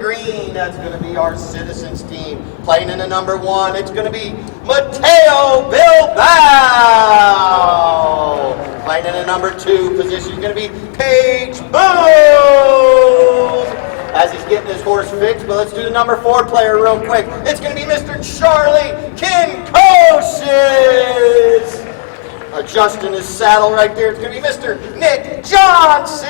green, that's going to be our Citizens team. Playing in the number 1, it's going to be Mateo Bilbao. Playing in the number 2 position is going to be Paige Boone. As he's getting his horse fixed, but let's do the number 4 player real quick. It's going to be Mr. Charlie Kinkoses. Adjusting his saddle right there, it's going to be Mr. Nick Johnson.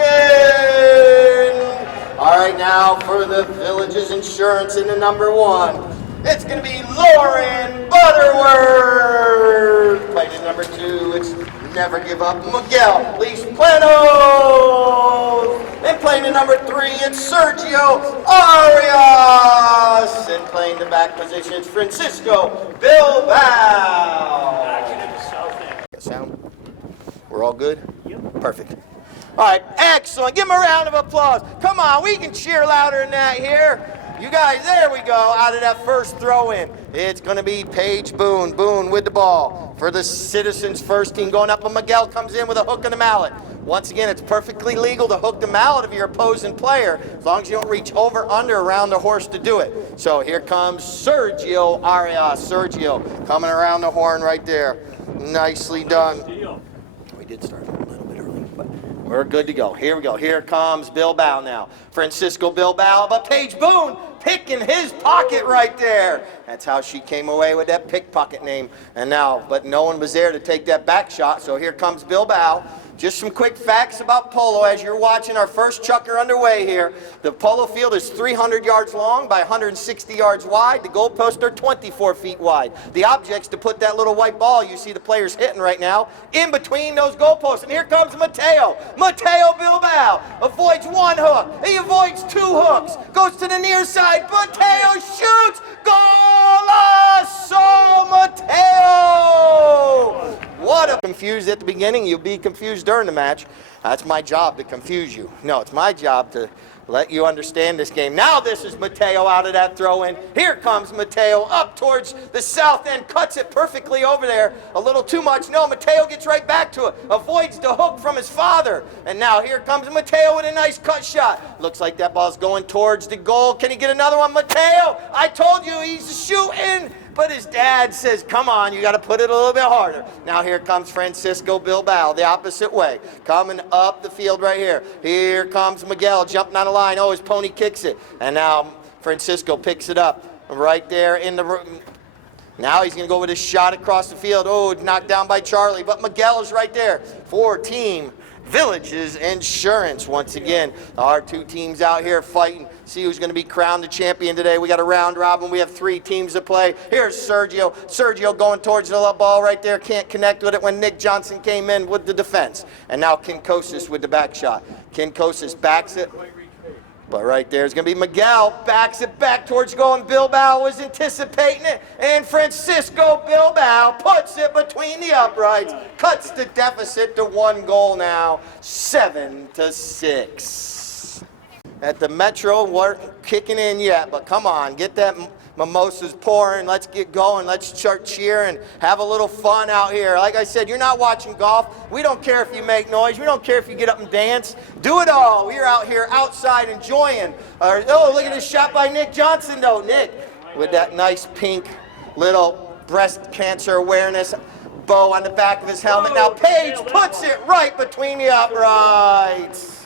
All right, now for the Village's Insurance in the number 1. It's going to be Lauren Butterworth. Playing in number 2, it's Never Give Up Miguel Least Plano. And playing in number 3, it's Sergio Arias. And playing the back position, it's Francisco Bilbao. Sound? We're all good? Yep. Perfect. All right, excellent. Give them a round of applause. Come on, we can cheer louder than that here. You guys, there we go, out of that first throw-in. It's going to be Paige Boone. Boone with the ball for the Citizens first team going up, and Miguel comes in with a hook and a mallet. Once again, it's perfectly legal to hook the mallet of your opposing player as long as you don't reach over, under, around the horse to do it. So here comes Sergio Arias. Sergio coming around the horn right there. Nicely done. We did start a little bit early, but we're good to go. Here we go. Here comes Bilbao now. Francisco Bilbao, but Paige Boone picking his pocket right there. That's how she came away with that pickpocket name. And now, but no one was there to take that back shot, so here comes Bilbao. Just some quick facts about Polo as you're watching our first chukker underway here. The Polo field is 300 yards long by 160 yards wide. The goalposts are 24 feet wide. The object's to put that little white ball you see the players hitting right now in between those goalposts. And here comes Mateo. Mateo Bilbao avoids 1 hook. He avoids 2 hooks. Goes to the near side. Mateo shoots. Golazo Mateo! What a confused at the beginning, you'll be confused during the match. That's my job to confuse you. No, it's my job to let you understand this game. Now this is Mateo out of that throw-in. Here comes Mateo up towards the south end, cuts it perfectly over there. A little too much. No, Mateo gets right back to it, avoids the hook from his father. And now here comes Mateo with a nice cut shot. Looks like that ball's going towards the goal. Can he get another one? Mateo, I told you he's shooting. But his dad says, come on, you got to put it a little bit harder. Now here comes Francisco Bilbao, the opposite way. Coming up the field right here. Here comes Miguel jumping on the line. Oh, his pony kicks it. And now Francisco picks it up right there in the room. Now he's going to go with a shot across the field. Oh, knocked down by Charlie. But Miguel is right there for Team Village's Insurance. Once again, our 2 teams out here fighting. See who's going to be crowned the champion today. We got a round robin. We have 3 teams to play. Here's Sergio. Sergio going towards the ball right there. Can't connect with it when Nick Johnson came in with the defense. And now Kinkoses with the back shot. Kinkoses backs it. But right there is going to be Miguel. Backs it back towards goal. And Bilbao was anticipating it. And Francisco Bilbao puts it between the uprights. Cuts the deficit to 1 goal now. 7-6. At the Metro, weren't kicking in yet, but come on, get that mimosas pouring. Let's get going. Let's start cheering, have a little fun out here. Like I said, you're not watching golf. We don't care if you make noise. We don't care if you get up and dance. Do it all. We're out here outside enjoying. Oh, look at this shot by Nick Johnson, though. Nick, with that nice pink little breast cancer awareness bow on the back of his helmet. Now Paige puts it right between the uprights.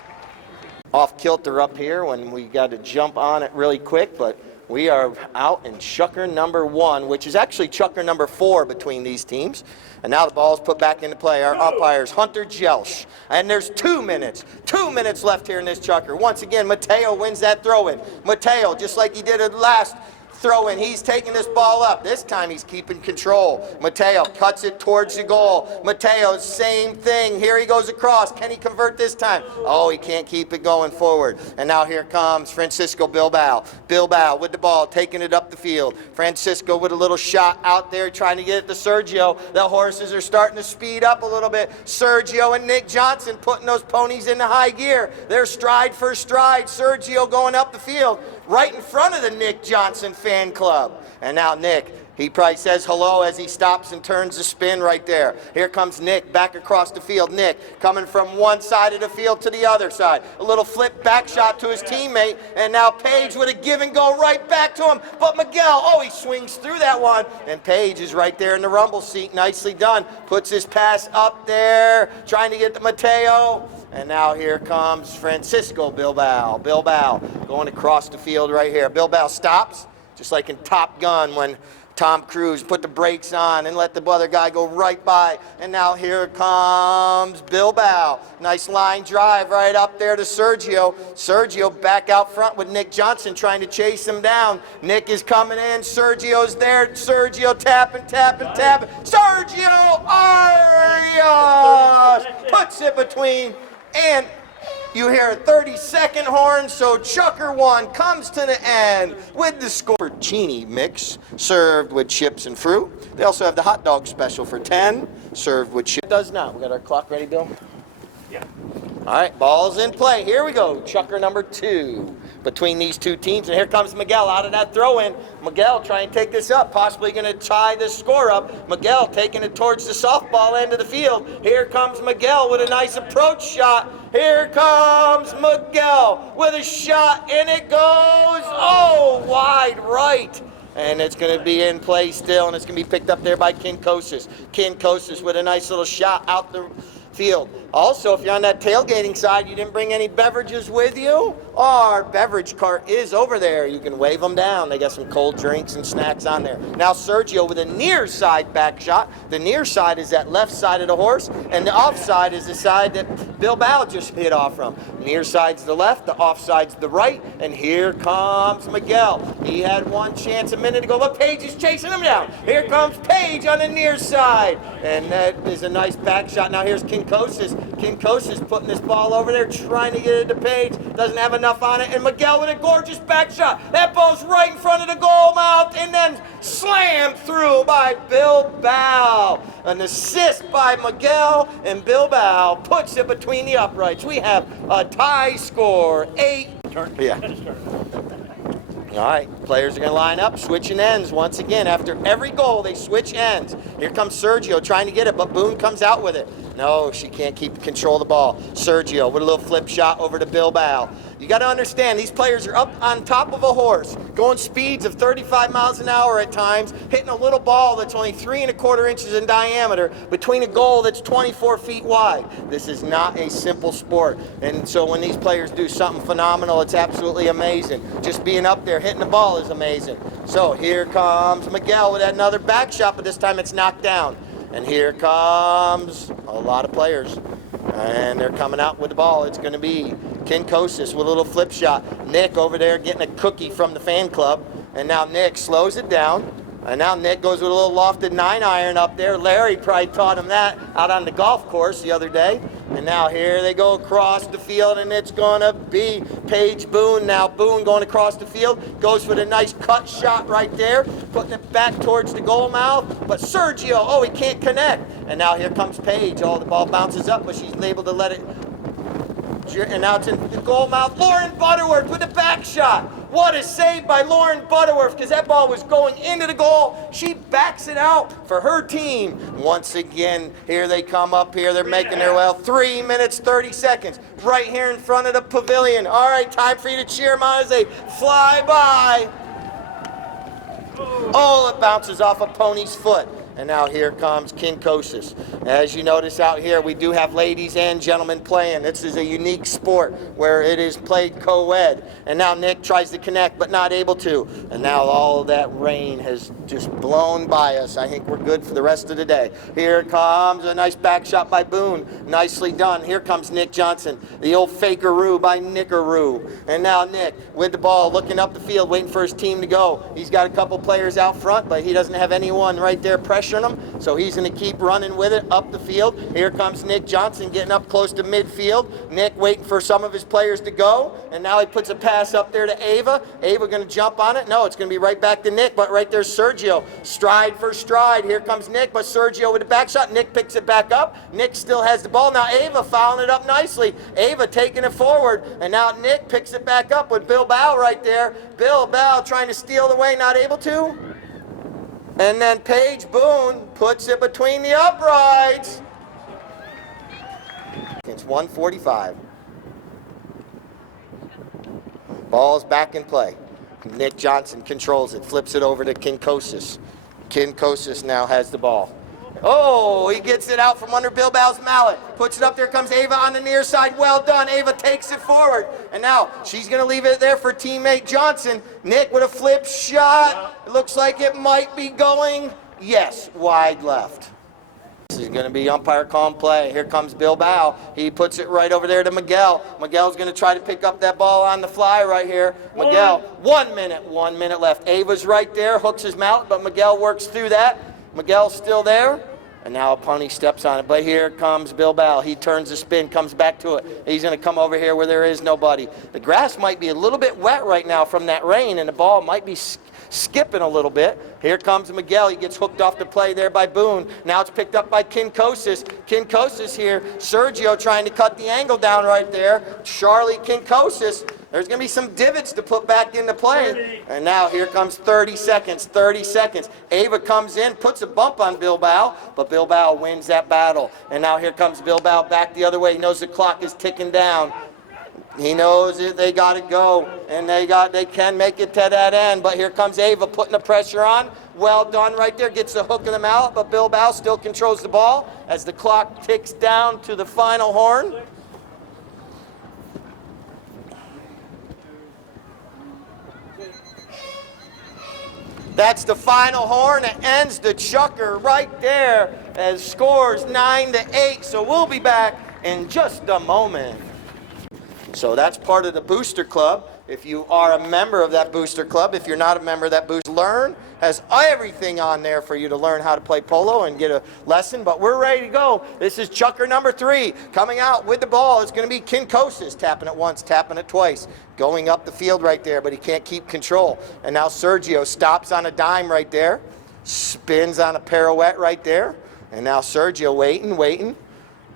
Off kilter up here when we got to jump on it really quick, but we are out in chukker number 1, which is actually chukker number 4 between these teams. And now the ball is put back into play. Our umpires, Hunter Jelsch. And there's 2 minutes. 2 minutes left here in this chukker. Once again, Mateo wins that throw-in. Mateo, just like he did it last throw-in, he's taking this ball up. This time he's keeping control. Mateo cuts it towards the goal. Mateo, same thing. Here he goes across. Can he convert this time? Oh, he can't keep it going forward. And now here comes Francisco Bilbao. Bilbao with the ball, taking it up the field. Francisco with a little shot out there, trying to get it to Sergio. The horses are starting to speed up a little bit. Sergio and Nick Johnson putting those ponies into high gear. They're stride for stride. Sergio going up the field right in front of the Nick Johnson fan club. And now Nick, he probably says hello as he stops and turns the spin right there. Here comes Nick back across the field. Nick coming from one side of the field to the other side. A little flip back shot to his teammate, and now Paige with a give and go right back to him. But Miguel, oh, he swings through that one, and Paige is right there in the rumble seat. Nicely done. Puts his pass up there, trying to get to Mateo. And now here comes Francisco Bilbao. Bilbao going across the field right here. Bilbao stops, just like in Top Gun when Tom Cruise put the brakes on and let the other guy go right by. And now here comes Bilbao. Nice line drive right up there to Sergio. Sergio back out front with Nick Johnson trying to chase him down. Nick is coming in. Sergio's there. Sergio tapping. Sergio Arias puts it between, and you hear a 30-second horn, so Chucker 1 comes to the end with the score. Porcini mix, served with chips and fruit. They also have the hot dog special for 10, served with chips. It does not. We got our clock ready, Bill? Yeah. All right, ball's in play. Here we go. Chucker number 2 between these two teams. And here comes Miguel out of that throw-in. Miguel trying to take this up, possibly going to tie this score up. Miguel taking it towards the softball end of the field. Here comes Miguel with a nice approach shot. Here comes Miguel with a shot, and it goes, oh, wide right. And it's going to be in play still, and it's going to be picked up there by Kinkosis. Kinkosis with a nice little shot out the field. Also, if you're on that tailgating side, you didn't bring any beverages with you, our beverage cart is over there. You can wave them down. They got some cold drinks and snacks on there. Now Sergio with a near side back shot. The near side is that left side of the horse, and the off side is the side that Bilbao just hit off from. Near side's the left, the off side's the right, and here comes Miguel. He had one chance a minute ago, but Paige is chasing him down. Here comes Paige on the near side, and that is a nice back shot. Now here's Kinkosis. Kinkosis putting this ball over there, trying to get it to Paige. Doesn't have enough on it, and Miguel with a gorgeous back shot. That ball's right in front of the goal mouth, and then slammed through by Bilbao. An assist by Miguel, and Bilbao puts it between the uprights. We have a tie score, 8. Yeah. All right, players are going to line up, switching ends once again. After every goal, they switch ends. Here comes Sergio trying to get it, but Boone comes out with it. No, she can't keep control of the ball. Sergio with a little flip shot over to Bilbao. You got to understand, these players are up on top of a horse, going speeds of 35 miles an hour at times, hitting a little ball that's only 3 1/4 inches in diameter between a goal that's 24 feet wide. This is not a simple sport. And so when these players do something phenomenal, it's absolutely amazing. Just being up there hitting the ball is amazing. So here comes Miguel with another back shot, but this time it's knocked down. And here comes a lot of players. And they're coming out with the ball. It's going to be Kinkosis with a little flip shot. Nick over there getting a cookie from the fan club. And now Nick slows it down. And now Nick goes with a little lofted 9-iron up there. Larry probably taught him that out on the golf course the other day. And now here they go across the field, and it's going to be Paige Boone. Now Boone going across the field, goes for the nice cut shot right there, putting it back towards the goal mouth. But Sergio, oh, he can't connect. And now here comes Paige. Oh, the ball bounces up, but she's able to let it. And now it's in the goal mouth. Lauren Butterworth with a back shot. What a save by Lauren Butterworth, because that ball was going into the goal. She backs it out for her team. Once again, here they come up here. They're making their way. 3 minutes, 30 seconds. Right here in front of the pavilion. All right, time for you to cheer them on as they fly by. Oh, it bounces off a pony's foot. And now here comes Kinkosis. As you notice out here, we do have ladies and gentlemen playing. This is a unique sport where it is played co-ed. And now Nick tries to connect, but not able to. And now all of that rain has just blown by us. I think we're good for the rest of the day. Here comes a nice back shot by Boone. Nicely done. Here comes Nick Johnson, the old fakeroo by Nickaroo. And now Nick with the ball, looking up the field, waiting for his team to go. He's got a couple players out front, but he doesn't have anyone right there pressuring him, so he's going to keep running with it up the field. Here comes Nick Johnson getting up close to midfield. Nick waiting for some of his players to go, and now he puts a pass up there to Ava. Ava going to jump on it. No, it's going to be right back to Nick, but right there's Sergio. Stride for stride. Here comes Nick, but Sergio with the back shot. Nick picks it back up. Nick still has the ball. Now Ava fouling it up nicely. Ava taking it forward, and now Nick picks it back up with Bilbao right there. Bilbao trying to steal the way, not able to. And then Paige Boone puts it between the uprights. It's 1:45. Ball's back in play. Nick Johnson controls it, flips it over to Kinkosis. Kinkosis now has the ball. Oh, he gets it out from under Bilbao's mallet. Puts it up, there comes Ava on the near side. Well done, Ava takes it forward. And now she's gonna leave it there for teammate Johnson. Nick with a flip shot. It looks like it might be going, yes, wide left. This is going to be umpire calm play. Here comes Bilbao. He puts it right over there to Miguel. Miguel's going to try to pick up that ball on the fly right here. Miguel, 1 minute left. Ava's right there, hooks his mallet, but Miguel works through that. Miguel's still there. And now a punny steps on it. But here comes Bilbao. He turns the spin, comes back to it. He's going to come over here where there is nobody. The grass might be a little bit wet right now from that rain, and the ball might be skipping a little bit. Here comes Miguel. He gets hooked off the play there by Boone. Now it's picked up by Kinkosis. Kinkosis here. Sergio trying to cut the angle down right there. Charlie Kinkosis. There's going to be some divots to put back into play. And now here comes 30 seconds. 30 seconds. Ava comes in, puts a bump on Bilbao, but Bilbao wins that battle. And now here comes Bilbao back the other way. He knows the clock is ticking down. He knows it, they got to go, and they can make it to that end. But here comes Ava putting the pressure on. Well done right there, gets the hook in the mallet, but Bilbao still controls the ball as the clock ticks down to the final horn. That's the final horn. It ends the chukker right there as scores 9-8. So we'll be back in just a moment. So that's part of the Booster Club. If you are a member of that Booster Club, if you're not a member of that Booster, Learn has everything on there for you to learn how to play polo and get a lesson. But we're ready to go. This is chukker number 3. Coming out with the ball, it's going to be Kinkosis, tapping it once, tapping it twice. Going up the field right there, but he can't keep control. And now Sergio stops on a dime right there. Spins on a pirouette right there. And now Sergio waiting.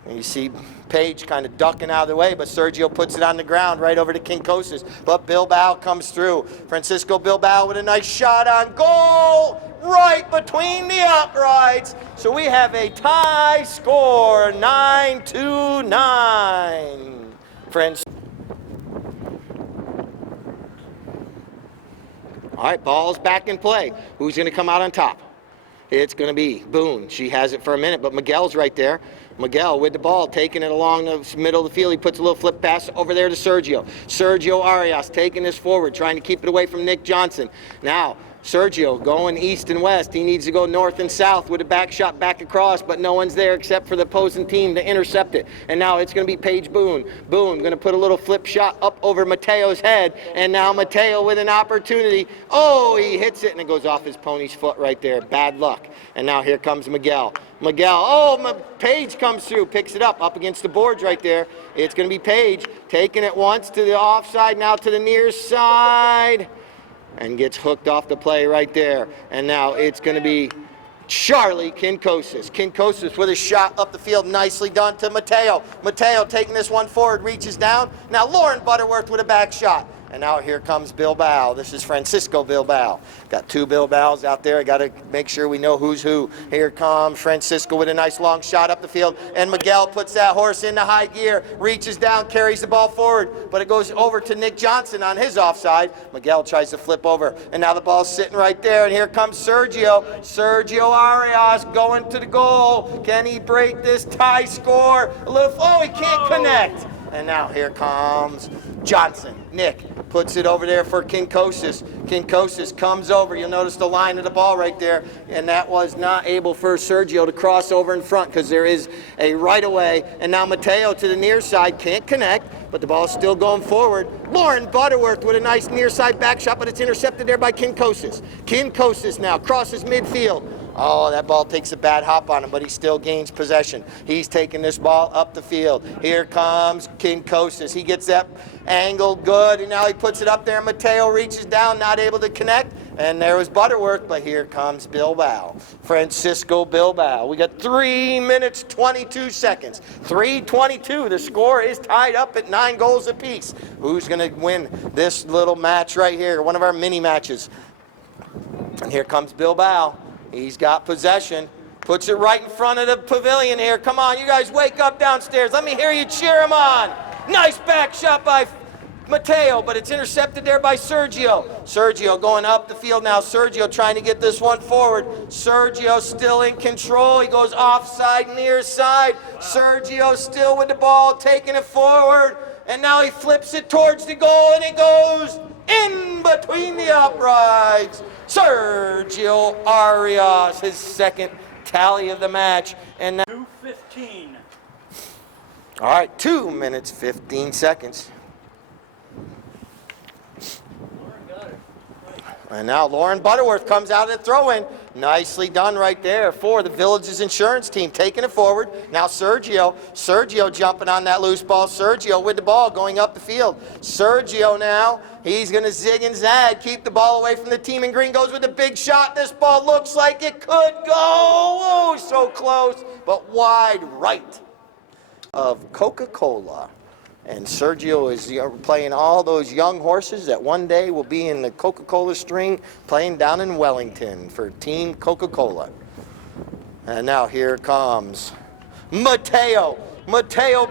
And you see Paige kind of ducking out of the way, but Sergio puts it on the ground right over to Kinkosis. But Bilbao comes through. Francisco Bilbao with a nice shot on goal right between the uprights. So we have a tie score, 9-9. Friends. All right, ball's back in play. Who's going to come out on top? It's going to be Boone. She has it for a minute, but Miguel's right there. Miguel with the ball, taking it along the middle of the field. He puts a little flip pass over there to Sergio. Sergio Arias taking this forward, trying to keep it away from Nick Johnson. Now, Sergio going east and west. He needs to go north and south with a back shot back across, but no one's there except for the opposing team to intercept it. And now it's going to be Paige Boone. Boone going to put a little flip shot up over Mateo's head. And now Mateo with an opportunity. Oh, he hits it and it goes off his pony's foot right there. Bad luck. And now here comes Miguel. Paige comes through, picks it up against the boards right there. It's going to be Paige taking it once to the offside, now to the near side. And gets hooked off the play right there. And now it's going to be Charlie Kinkosis. Kinkosis with a shot up the field, nicely done to Mateo. Mateo taking this one forward, reaches down. Now Lauren Butterworth with a back shot. And now here comes Bilbao. This is Francisco Bilbao. Got 2 Bilbaos out there. I got to make sure we know who's who. Here comes Francisco with a nice long shot up the field. And Miguel puts that horse into high gear, reaches down, carries the ball forward. But it goes over to Nick Johnson on his offside. Miguel tries to flip over. And now the ball's sitting right there. And here comes Sergio. Sergio Arias going to the goal. Can he break this tie score? He can't connect. And now here comes Johnson. Nick puts it over there for Kinkosis. Kinkosis comes over. You'll notice the line of the ball right there. And that was not able for Sergio to cross over in front because there is a right of way. And now Mateo to the near side can't connect, but the ball is still going forward. Lauren Butterworth with a nice near side back shot, but it's intercepted there by Kinkosis. Kinkosis now crosses midfield. Oh, that ball takes a bad hop on him, but he still gains possession. He's taking this ball up the field. Here comes Kinkosis. He gets that angle good, and now he puts it up there. Mateo reaches down, not able to connect. And there was Butterworth, but here comes Bilbao. Francisco Bilbao. We got 3 minutes, 22 seconds. 3:22. The score is tied up at 9 goals apiece. Who's going to win this little match right here? One of our mini matches. And here comes Bilbao. He's got possession. Puts it right in front of the pavilion here. Come on, you guys wake up downstairs. Let me hear you cheer him on. Nice back shot by Mateo, but it's intercepted there by Sergio. Sergio going up the field now. Sergio trying to get this one forward. Sergio still in control. He goes offside, near side. Sergio still with the ball, taking it forward. And now he flips it towards the goal, and it goes in between the uprights. Sergio Arias, his second tally of the match. And now 2:15. All right, 2 minutes, 15 seconds. And now Lauren Butterworth comes out at the throw-in. Nicely done right there for the Village's insurance team, taking it forward. Now Sergio jumping on that loose ball. Sergio with the ball going up the field. Sergio now, he's going to zig and zag, keep the ball away from the team in green. Goes with a big shot. This ball looks like it could go. Oh, so close, but wide right of Coca-Cola. And Sergio is playing all those young horses that one day will be in the Coca-Cola string, playing down in Wellington for Team Coca-Cola. And now here comes Mateo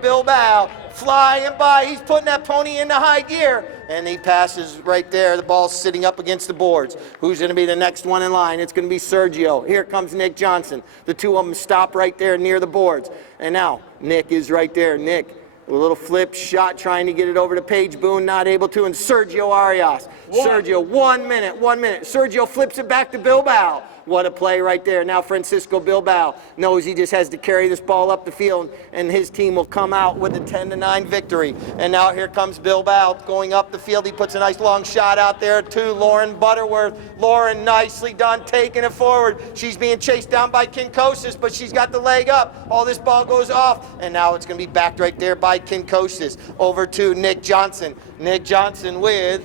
Bilbao flying by. He's putting that pony into high gear. And he passes right there. The ball's sitting up against the boards. Who's going to be the next one in line? It's going to be Sergio. Here comes Nick Johnson. The two of them stop right there near the boards. And now Nick is right there. Nick, a little flip shot trying to get it over to Paige Boone, not able to, and Sergio Arias. Sergio, 1 minute. Sergio flips it back to Bilbao. What a play right there. Now Francisco Bilbao knows he just has to carry this ball up the field, and his team will come out with a 10-9 victory. And now here comes Bilbao going up the field. He puts a nice long shot out there to Lauren Butterworth. Lauren, nicely done, taking it forward. She's being chased down by Kinkosis, but she's got the leg up. All this ball goes off, and now it's going to be backed right there by Kinkosis. Over to Nick Johnson. Nick Johnson with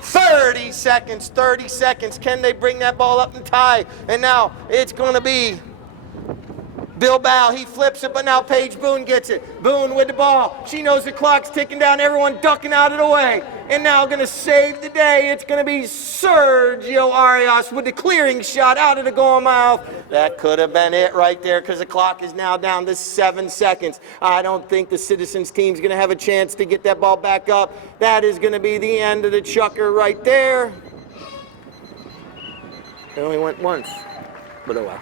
30 seconds. Can they bring that ball up and tie? And now it's going to be Bilbao. He flips it, but now Paige Boone gets it. Boone with the ball. She knows the clock's ticking down. Everyone ducking out of the way. And now going to save the day. It's going to be Sergio Arias with the clearing shot out of the goal mouth. That could have been it right there, because the clock is now down to 7 seconds. I don't think the Citizens team's going to have a chance to get that ball back up. That is going to be the end of the chukker right there. It only went once, but oh well.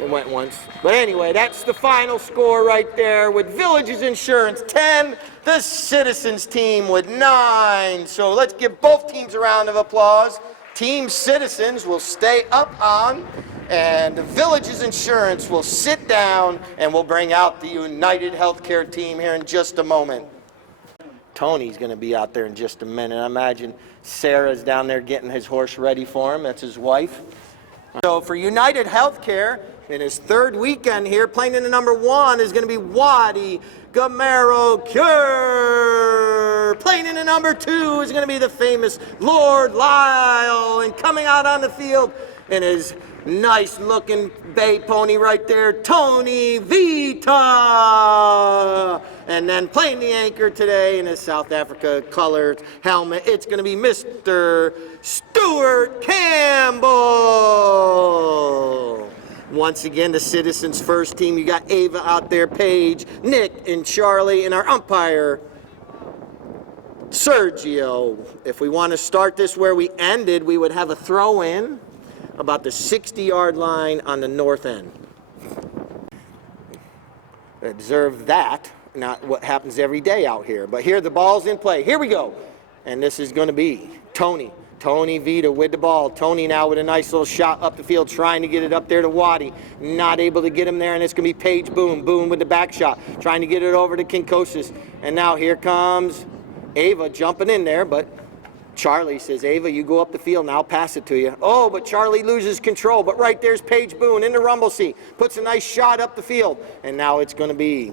It went once. But anyway, that's the final score right there, with Village's Insurance 10, the Citizens team with 9. So let's give both teams a round of applause. Team Citizens will stay up on, and the Village's Insurance will sit down, and we'll bring out the United Healthcare team here in just a moment. Tony's going to be out there in just a minute. I imagine Sarah's down there getting his horse ready for him. That's his wife. So for United Healthcare, in his third weekend here, playing in the number 1 is going to be Wadi Gamero Cure. Playing in the number 2 is going to be the famous Lord Lyle. And coming out on the field in his nice-looking bay pony right there, Tony Vita. And then playing the anchor today in his South Africa colored helmet, it's going to be Mr. Stuart Campbell. Once again, the Citizens first team. You got Ava out there, Paige, Nick, and Charlie, and our umpire, Sergio. If we want to start this where we ended, we would have a throw-in about the 60-yard line on the north end. Observe that, not what happens every day out here. But here, the ball's in play. Here we go. And this is going to be Tony Vita with the ball. Tony now with a nice little shot up the field, trying to get it up there to Wadi. Not able to get him there, and it's going to be Paige Boone. Boone with the back shot, trying to get it over to Kinkosis. And now here comes Ava jumping in there, but Charlie says, Ava, you go up the field and I'll pass it to you. Oh, but Charlie loses control. But right there's Paige Boone in the rumble seat. Puts a nice shot up the field. And now it's going to be,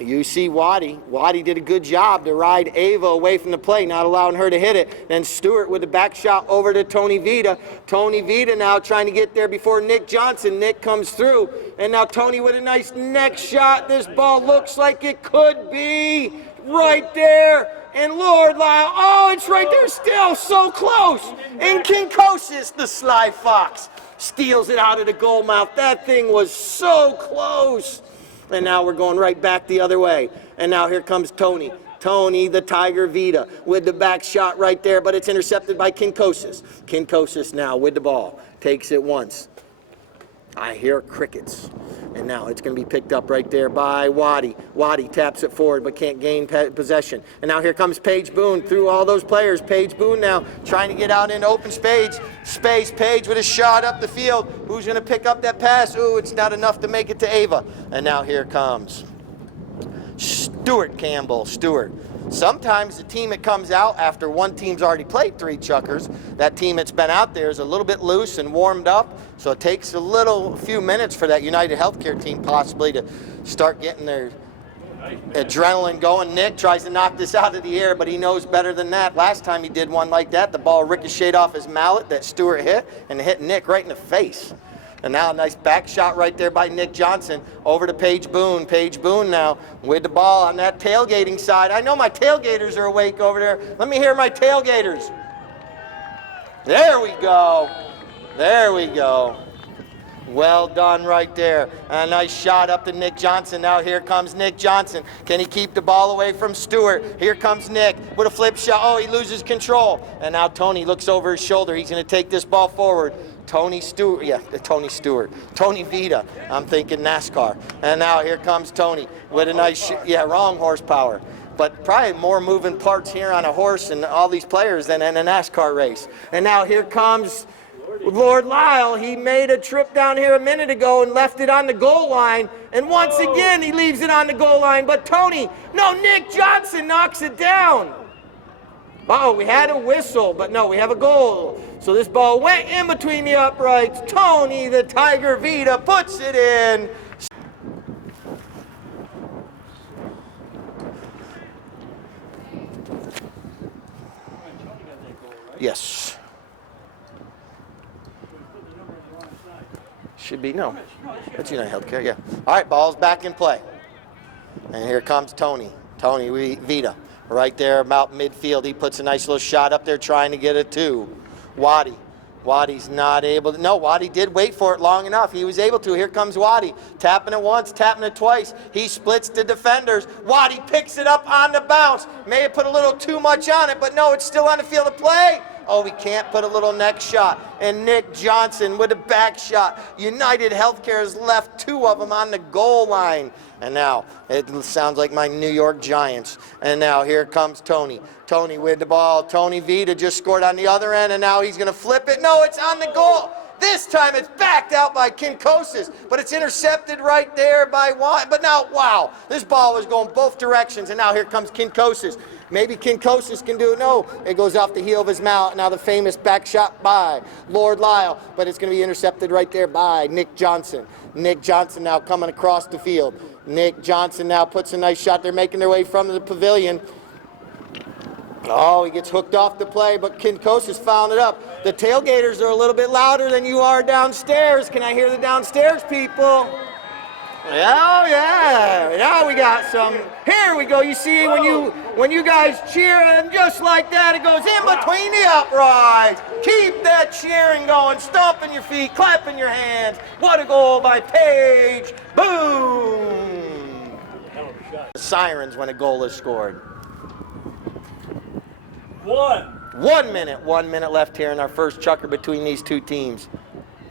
you see Waddy. Waddy did a good job to ride Ava away from the play, not allowing her to hit it. Then Stuart with the back shot over to Tony Vita. Tony Vita now trying to get there before Nick Johnson. Nick comes through. And now Tony with a nice neck shot. This ball looks like it could be right there. And Lord Lyle, oh, it's right there still, so close. And Kinkosis, the sly fox, steals it out of the goal mouth. That thing was so close. And now we're going right back the other way. And now here comes Tony. Tony, the Tiger Vita, with the back shot right there, but it's intercepted by Kinkosis. Kinkosis now with the ball, takes it once. I hear crickets. And now it's going to be picked up right there by Waddy. Waddy taps it forward but can't gain possession. And now here comes Paige Boone through all those players. Paige Boone now trying to get out into open space. Paige with a shot up the field. Who's going to pick up that pass? Ooh, it's not enough to make it to Ava. And now here comes Stuart Campbell. Stuart. Sometimes the team that comes out after one team's already played 3 chukkers, that team that's been out there is a little bit loose and warmed up, so it takes a few minutes for that United Healthcare team possibly to start getting their adrenaline going. Nick tries to knock this out of the air, but he knows better than that. Last time he did one like that, the ball ricocheted off his mallet that Stuart hit and hit Nick right in the face. And now a nice back shot right there by Nick Johnson over to Paige Boone. Paige Boone now with the ball on that tailgating side. I know my tailgaters are awake over there. Let me hear my tailgaters. There we go. There we go. Well done right there. A nice shot up to Nick Johnson. Now here comes Nick Johnson. Can he keep the ball away from Stuart? Here comes Nick with a flip shot. Oh, he loses control. And now Tony looks over his shoulder. He's going to take this ball forward. Tony Vita. I'm thinking NASCAR. And now here comes Tony with a nice, wrong horsepower. But probably more moving parts here on a horse and all these players than in a NASCAR race. And now here comes Lord Lyle. He made a trip down here a minute ago and left it on the goal line. And once again, he leaves it on the goal line. But Nick Johnson knocks it down. Uh-oh, we had a whistle, but no, we have a goal. So this ball went in between the uprights. Tony, the Tiger Vita, puts it in. Yes. Should be, no. That's United Healthcare, yeah. All right, ball's back in play. And here comes Tony Vita. Right there about midfield, he puts a nice little shot up there trying to get it to Waddy. Waddy's not able to. No, Waddy did wait for it long enough. He was able to. Here comes Waddy. Tapping it once, tapping it twice. He splits the defenders. Waddy picks it up on the bounce. May have put a little too much on it, but no, it's still on the field of play. Oh, we can't put a little neck shot. And Nick Johnson with a back shot. United Healthcare has left 2 of them on the goal line. And now, it sounds like my New York Giants. And now here comes Tony. Tony with the ball. Tony Vita just scored on the other end, and now he's going to flip it. No, it's on the goal. This time it's backed out by Kinkosis, but it's intercepted right there by Watt. But now, wow, this ball was going both directions, and now here comes Kinkosis. Maybe Kinkosis can do it. No, it goes off the heel of his mount. Now the famous back shot by Lord Lyle, but it's going to be intercepted right there by Nick Johnson. Nick Johnson now coming across the field. Nick Johnson now puts a nice shot. They're making their way from the pavilion. Oh, he gets hooked off the play, but Kinkosis fouled it up. The tailgaters are a little bit louder than you are downstairs. Can I hear the downstairs people? Oh, yeah. Now we got some. Here we go. You see, when you guys cheer, and just like that, it goes in between the uprights. Keep that cheering going, stomping your feet, clapping your hands. What a goal by Paige Boone. Sirens when a goal is scored. 1 minute left here in our first chukker between these two teams.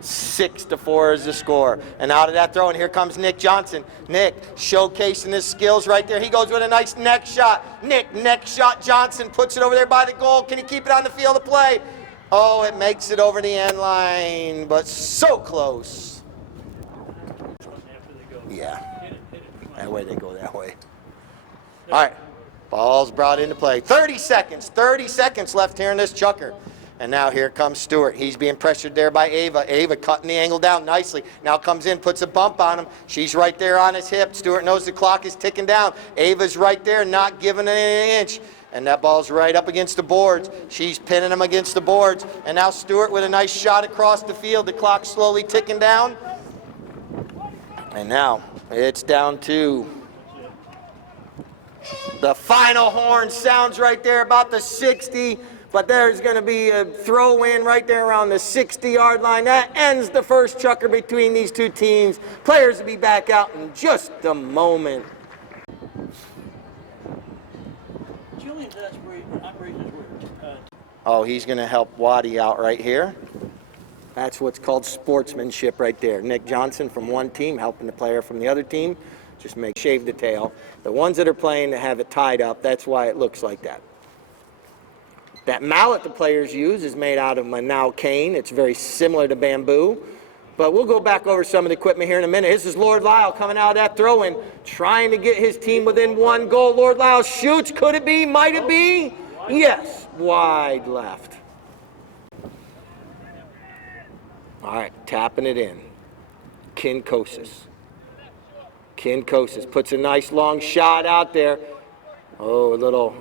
6-4 is the score. And out of that throw, and here comes Nick Johnson. Nick showcasing his skills right there. He goes with a nice neck shot. Neck shot Johnson, puts it over there by the goal. Can he keep it on the field of play? Oh, it makes it over the end line, but so close. Yeah, that way they go that way. All right, Ball's brought into play. 30 seconds left here in this chukker. And now here comes Stuart. He's being pressured there by Ava. Ava cutting the angle down nicely. Now comes in, puts a bump on him. She's right there on his hip. Stuart knows the clock is ticking down. Ava's right there, not giving it an inch. And that ball's right up against the boards. She's pinning him against the boards. And now Stuart with a nice shot across the field. The clock's slowly ticking down. And now it's down to the final horn. Sounds right there about the 60. But there's going to be a throw in right there around the 60-yard line. That ends the first chukker between these two teams. Players will be back out in just a moment. Oh, he's going to help Waddy out right here. That's what's called sportsmanship right there. Nick Johnson from one team helping the player from the other team. Just shave the tail. The ones that are playing that have it tied up, that's why it looks like that. That mallet the players use is made out of Manau cane. It's very similar to bamboo. But we'll go back over some of the equipment here in a minute. This is Lord Lyle coming out of that throw-in, trying to get his team within one goal. Lord Lyle shoots. Could it be? Might it be? Yes. Wide left. All right, tapping it in. Kinkosis puts a nice long shot out there. Oh, a little...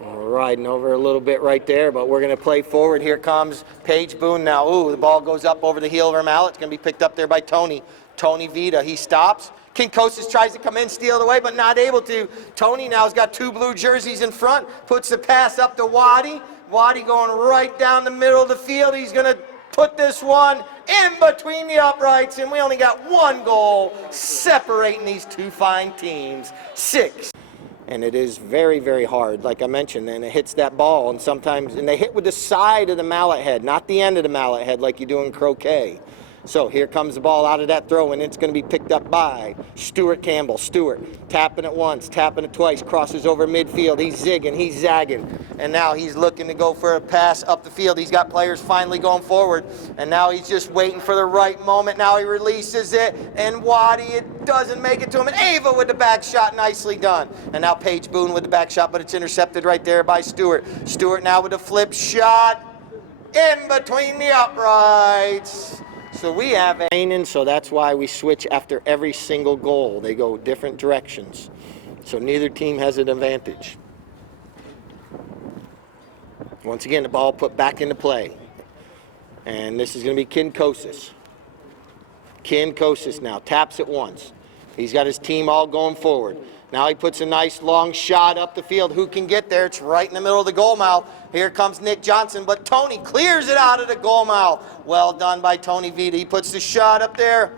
riding over a little bit right there, but we're going to play forward. Here comes Paige Boone now. Ooh, the ball goes up over the heel of her mallet. It's going to be picked up there by Tony Vita. He stops. Kinkosis tries to come in, steal it away, but not able to. Tony now has got two blue jerseys in front, puts the pass up to Waddy. Waddy going right down the middle of the field. He's going to put this one in between the uprights, and we only got one goal separating these two fine teams. 6. And it is very, very hard, like I mentioned, and it hits that ball, and sometimes, and they hit with the side of the mallet head, not the end of the mallet head like you do in croquet. So here comes the ball out of that throw, and it's going to be picked up by Stuart Campbell. Stuart tapping it once, tapping it twice, crosses over midfield. He's zigging, he's zagging, and now he's looking to go for a pass up the field. He's got players finally going forward, and now he's just waiting for the right moment. Now he releases it, and Waddy, it doesn't make it to him, and Ava with the back shot, nicely done. And now Paige Boone with the back shot, but it's intercepted right there by Stuart. Stuart now with a flip shot in between the uprights. So we have Ainen, so that's why we switch after every single goal. They go different directions. So neither team has an advantage. Once again, the ball put back into play. And this is going to be Kinkosis. Kinkosis now taps it once. He's got his team all going forward. Now he puts a nice long shot up the field. Who can get there? It's right in the middle of the goal mouth. Here comes Nick Johnson, but Tony clears it out of the goal mouth. Well done by Tony Vita. He puts the shot up there.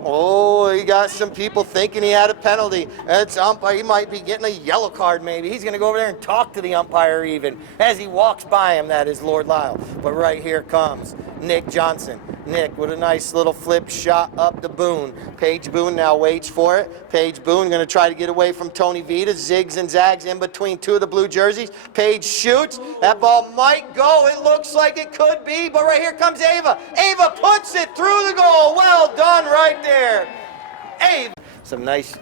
Oh, he got some people thinking he had a penalty. That's umpire. He might be getting a yellow card maybe. He's going to go over there and talk to the umpire even. As he walks by him, that is Lord Lyle. But right here comes Nick Johnson. Nick with a nice little flip shot up to Boone. Paige Boone now waits for it. Paige Boone going to try to get away from Tony Vita. Zigs and zags in between two of the blue jerseys. Paige shoots. That ball might go. It looks like it could be. But right here comes Ava. Ava puts it through the goal. Well done right there. Ava. Some nice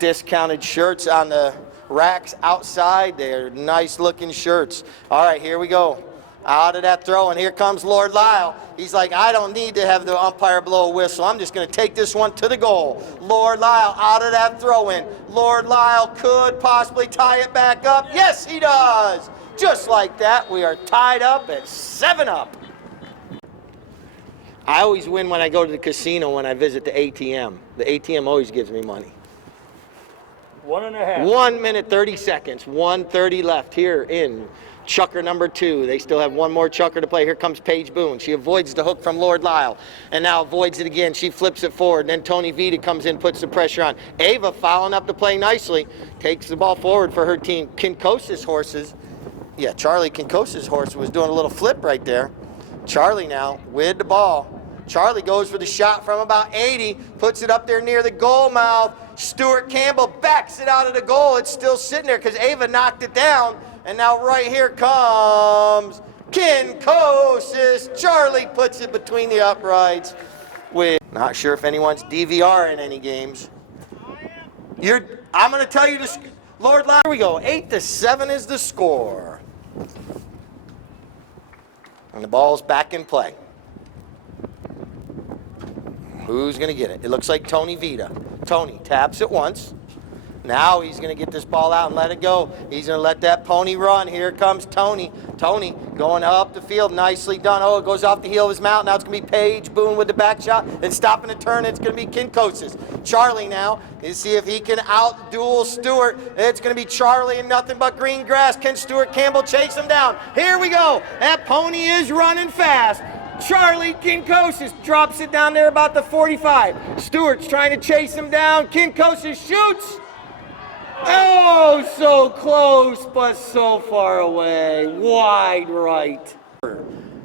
discounted shirts on the racks outside. They're nice looking shirts. All right, here we go. Out of that throw, and here comes Lord Lyle. He's like, I don't need to have the umpire blow a whistle. I'm just going to take this one to the goal. Lord Lyle out of that throw-in. Lord Lyle could possibly tie it back up. Yes, he does. Just like that, we are tied up at 7-up. I always win when I go to the casino when I visit the ATM. The ATM always gives me money. 1.5. 1 minute, 30 seconds. 1:30 left here in chukker number 2. They still have one more chukker to play. Here comes Paige Boone. She avoids the hook from Lord Lyle and now avoids it again. She flips it forward. And then Tony Vita comes in, puts the pressure on. Ava following up the play nicely. Takes the ball forward for her team. Kinkosis horses. Yeah, Charlie Kinkosis horse was doing a little flip right there. Charlie now with the ball. Charlie goes for the shot from about 80. Puts it up there near the goal mouth. Stuart Campbell backs it out of the goal. It's still sitting there because Ava knocked it down. And now right here comes Kinkosis. Charlie puts it between the uprights. Not sure if anyone's DVR in any games. I'm going to tell you Lord Lyle. Here we go. 8-7 is the score. And the ball's back in play. Who's going to get it? It looks like Tony Vita. Tony taps it once. Now he's going to get this ball out and let it go. He's going to let that pony run. Here comes Tony. Tony going up the field. Nicely done. Oh, it goes off the heel of his mount. Now it's going to be Paige Boone with the back shot. And stopping the turn, it's going to be Kinkosis. Charlie now. Let's see if he can out-duel Stuart. It's going to be Charlie and nothing but green grass. Can Stuart Campbell chase him down? Here we go. That pony is running fast. Charlie Kinkosis drops it down there about the 45. Stuart's trying to chase him down. Kinkosis shoots. Oh, so close, but so far away. Wide right.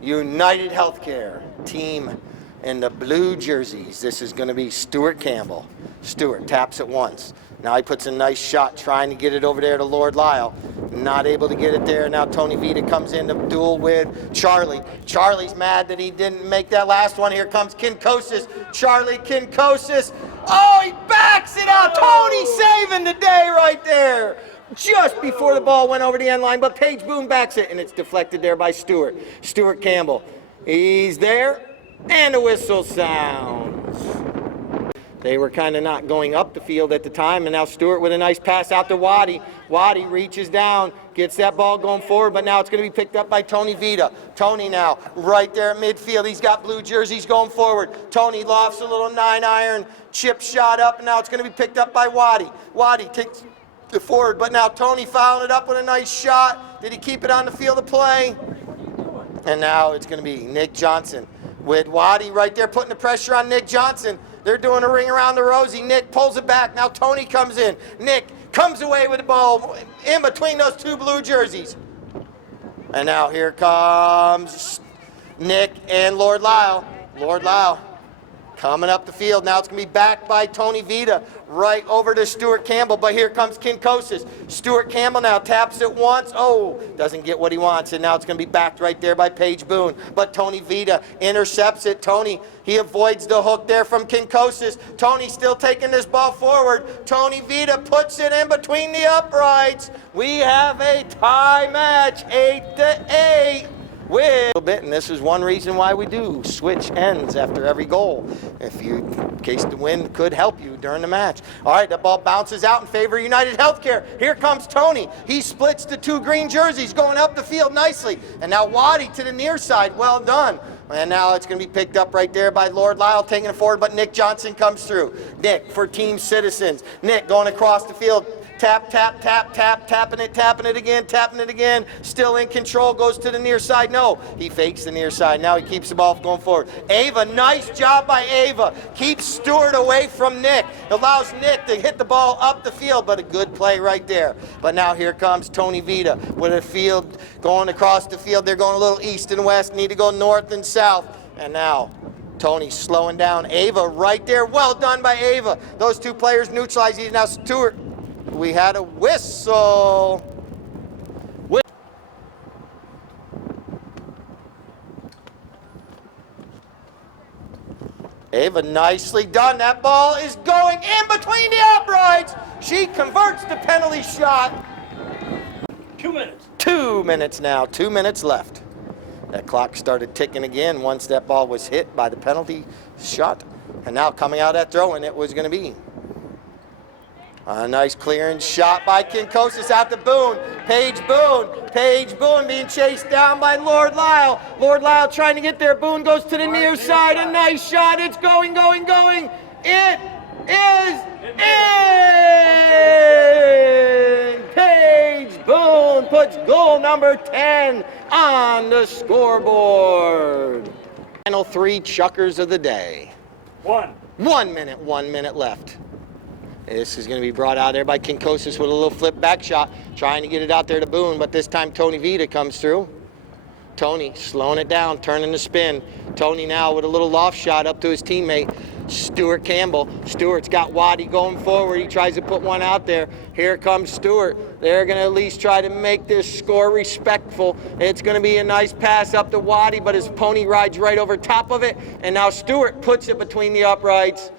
United Healthcare team in the blue jerseys. This is going to be Stuart Campbell. Stuart taps it once. Now he puts a nice shot trying to get it over there to Lord Lyle. Not able to get it there. Now Tony Vita comes in to duel with Charlie. Charlie's mad that he didn't make that last one. Here comes Kinkosis. Charlie Kinkosis. Oh, he backs it out. Tony saving the day right there. Just before the ball went over the end line, but Paige Boone backs it, and it's deflected there by Stuart. Stuart Campbell. He's there, and the whistle sounds. They were kind of not going up the field at the time, and now Stuart with a nice pass out to Waddy. Waddy reaches down, gets that ball going forward, but now it's going to be picked up by Tony Vita. Tony now right there at midfield. He's got blue jerseys going forward. Tony lofts a little 9-iron, chip shot up, and now it's going to be picked up by Waddy. Waddy takes it forward, but now Tony fouled it up with a nice shot. Did he keep it on the field of play? And now it's going to be Nick Johnson with Waddy right there putting the pressure on Nick Johnson. They're doing a ring around the rosy. Nick pulls it back. Now Tony comes in. Nick comes away with the ball in between those two blue jerseys. And now here comes Nick and Lord Lyle. Lord Lyle coming up the field. Now it's going to be backed by Tony Vita right over to Stuart Campbell. But here comes Kinkosis. Stuart Campbell now taps it once. Oh, doesn't get what he wants. And now it's going to be backed right there by Paige Boone. But Tony Vita intercepts it. Tony, he avoids the hook there from Kinkosis. Tony still taking this ball forward. Tony Vita puts it in between the uprights. We have a tie match, 8-8. With a little bit, and this is one reason why we do switch ends after every goal, in case the wind could help you during the match. All right, that ball bounces out in favor of United Healthcare. Here comes Tony. He splits the two green jerseys, going up the field nicely. And now Waddy to the near side. Well done. And now it's going to be picked up right there by Lord Lyle, taking it forward, but Nick Johnson comes through. Nick for Team Citizens. Nick going across the field. Tap, tap, tap, tap, tapping it again, still in control, goes to the near side. No, he fakes the near side. Now he keeps the ball going forward. Ava, nice job by Ava. Keeps Stuart away from Nick. Allows Nick to hit the ball up the field, but a good play right there. But now here comes Tony Vita with a field going across the field. They're going a little east and west, need to go north and south. And now Tony slowing down. Ava right there. Well done by Ava. Those two players neutralize each. Now Stuart. We had a whistle. Ava, nicely done. That ball is going in between the uprights. She converts the penalty shot. 2 minutes. 2 minutes now. 2 minutes left. That clock started ticking again once that ball was hit by the penalty shot. And now coming out that throw, and it was going to be a nice clearance shot by Kinkosis out to Boone. Paige Boone. Paige Boone being chased down by Lord Lyle. Lord Lyle trying to get there. Boone goes to the near side. A nice shot. It's going. It is in. Paige Boone puts goal number 10 on the scoreboard. Final three chuckers of the day. 1 minute left. This is going to be brought out there by Kinkosis with a little flip back shot, trying to get it out there to Boone, but this time Tony Vita comes through. Tony slowing it down, turning the spin. Tony now with a little loft shot up to his teammate, Stuart Campbell. Stuart's got Waddy going forward. He tries to put one out there. Here comes Stuart. They're going to at least try to make this score respectful. It's going to be a nice pass up to Waddy, but his pony rides right over top of it. And now Stuart puts it between the uprights.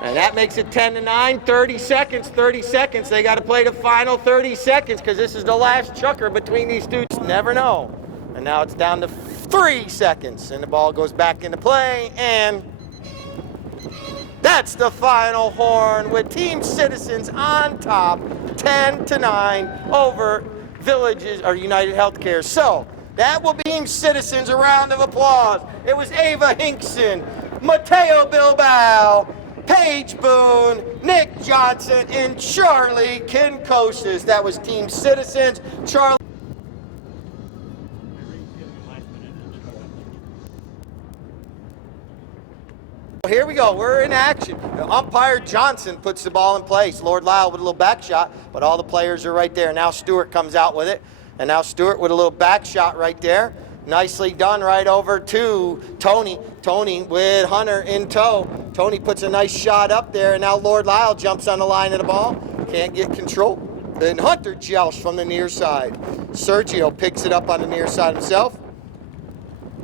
And that makes it 10-9, 30 seconds, 30 seconds. They got to play the final 30 seconds because this is the last chucker between these two. Never know. And now it's down to 3 seconds, and the ball goes back into play, and that's the final horn with Team Citizens on top, 10-9 over Villages or United Healthcare. So that will be Team Citizens. A round of applause. It was Ava Hingston, Mateo Bilbao, Paige Boone, Nick Johnson, and Charlie Kinkosis. That was Team Citizens. Charlie. Here we go, we're in action. Umpire Johnson puts the ball in place. Lord Lyle with a little back shot, but all the players are right there. Now Stuart comes out with it, and now Stuart with a little back shot right there. Nicely done right over to Tony. Tony with Hunter in tow. Tony puts a nice shot up there, and now Lord Lyle jumps on the line of the ball. Can't get control. Then Hunter jousts from the near side. Sergio picks it up on the near side himself.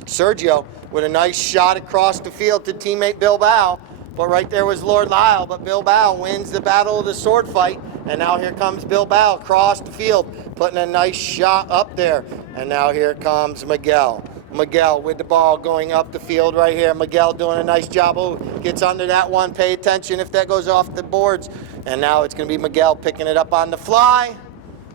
Sergio with a nice shot across the field to teammate Bilbao. But right there was Lord Lyle, but Bilbao wins the battle of the sword fight. And now here comes Bilbao across the field, putting a nice shot up there. And now here comes Miguel. Miguel with the ball going up the field right here. Miguel doing a nice job. Oh, gets under that one. Pay attention if that goes off the boards. And now it's going to be Miguel picking it up on the fly.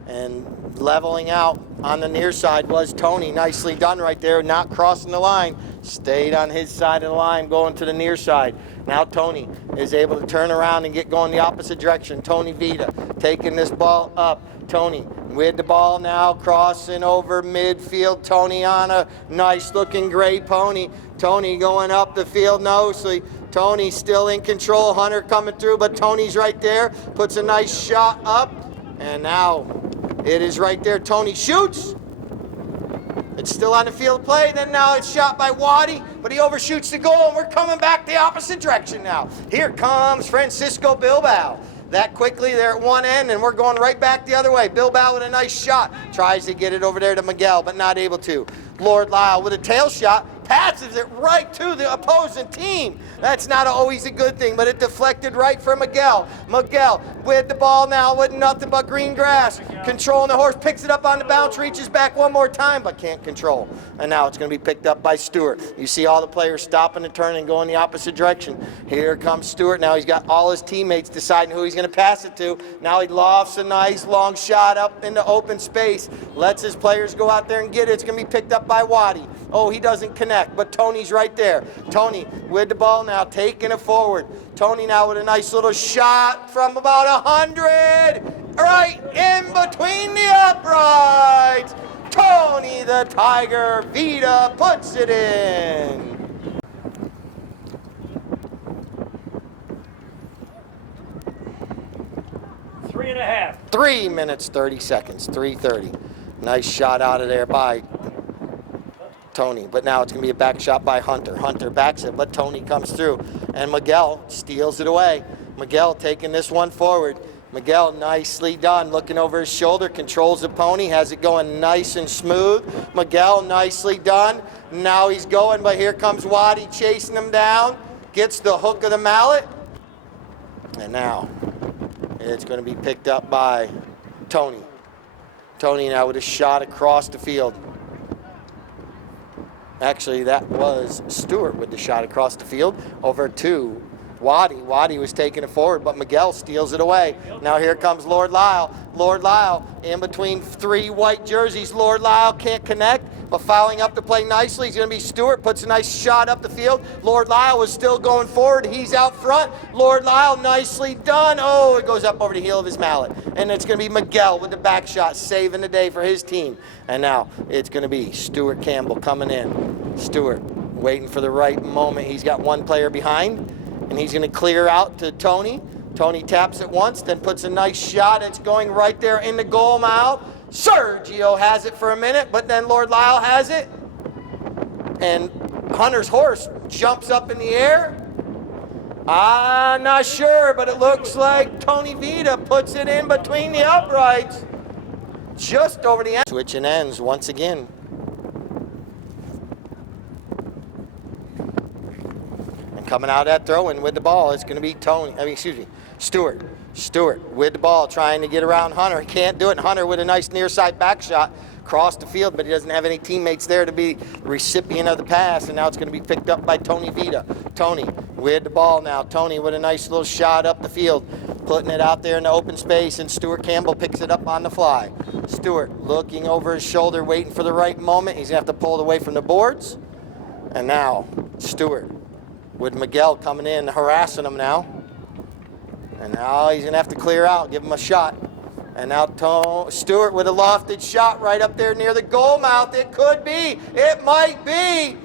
And leveling out on the near side was Tony. Nicely done right there, not crossing the line. Stayed on his side of the line, going to the near side. Now Tony is able to turn around and get going the opposite direction. Tony Vita taking this ball up. Tony with the ball now, crossing over midfield. Tony on a nice looking gray pony. Tony going up the field nicely. Tony still in control. Hunter coming through, but Tony's right there. Puts a nice shot up. And now it is right there. Tony shoots. It's still on the field of play. Then now it's shot by Waddy, but he overshoots the goal, and we're coming back the opposite direction now. Here comes Francisco Bilbao. That quickly, they're at one end, and we're going right back the other way. Bilbao with a nice shot. Tries to get it over there to Miguel, but not able to. Lord Lyle with a tail shot. Passes it right to the opposing team. That's not always a good thing, but it deflected right for Miguel. Miguel with the ball now with nothing but green grass. Controlling the horse, picks it up on the bounce, reaches back one more time, but can't control. And now it's going to be picked up by Stuart. You see all the players stopping and turning, going the opposite direction. Here comes Stuart. Now he's got all his teammates deciding who he's going to pass it to. Now he lofts a nice long shot up into open space. Lets his players go out there and get it. It's going to be picked up by Waddy. Oh, he doesn't connect, but Tony's right there. Tony with the ball now, taking it forward. Tony now with a nice little shot from about 100, right in between the uprights. Tony the Tiger Vita puts it in. Three and a half. 3 minutes, 30 seconds, 3:30. Nice shot out of there by Tony, but now it's going to be a back shot by Hunter. Hunter backs it, but Tony comes through, and Miguel steals it away. Miguel taking this one forward. Miguel nicely done, looking over his shoulder, controls the pony, has it going nice and smooth. Miguel nicely done. Now he's going, but here comes Waddy chasing him down, gets the hook of the mallet, and now it's going to be picked up by Tony. Tony now with a shot across the field. Actually, that was Stuart with the shot across the field over to Waddy. Waddy was taking it forward, but Miguel steals it away. Now here comes Lord Lyle. Lord Lyle in between three white jerseys. Lord Lyle can't connect, but fouling up to play nicely. He's going to be Stuart, puts a nice shot up the field. Lord Lyle was still going forward. He's out front. Lord Lyle nicely done. Oh, it goes up over the heel of his mallet. And it's going to be Miguel with the back shot, saving the day for his team. And now it's going to be Stuart Campbell coming in. Stuart waiting for the right moment. He's got one player behind, and he's going to clear out to Tony. Tony taps it once, then puts a nice shot. It's going right there in the goal mouth. Sergio has it for a minute, but then Lord Lyle has it. And Hunter's horse jumps up in the air. I'm not sure, but it looks like Tony Vita puts it in between the uprights. Just over the end. Switching ends once again. Coming out of that throw-in with the ball, it's going to be Stuart. Stuart with the ball, trying to get around Hunter. He can't do it. And Hunter with a nice near side back shot across the field, but he doesn't have any teammates there to be the recipient of the pass, and now it's going to be picked up by Tony Vita. Tony with the ball now. Tony with a nice little shot up the field, putting it out there in the open space, and Stuart Campbell picks it up on the fly. Stuart looking over his shoulder, waiting for the right moment. He's going to have to pull it away from the boards. And now Stuart with Miguel coming in, harassing him now. And now he's going to have to clear out, give him a shot. And now Stuart with a lofted shot right up there near the goal mouth. It could be. It might be.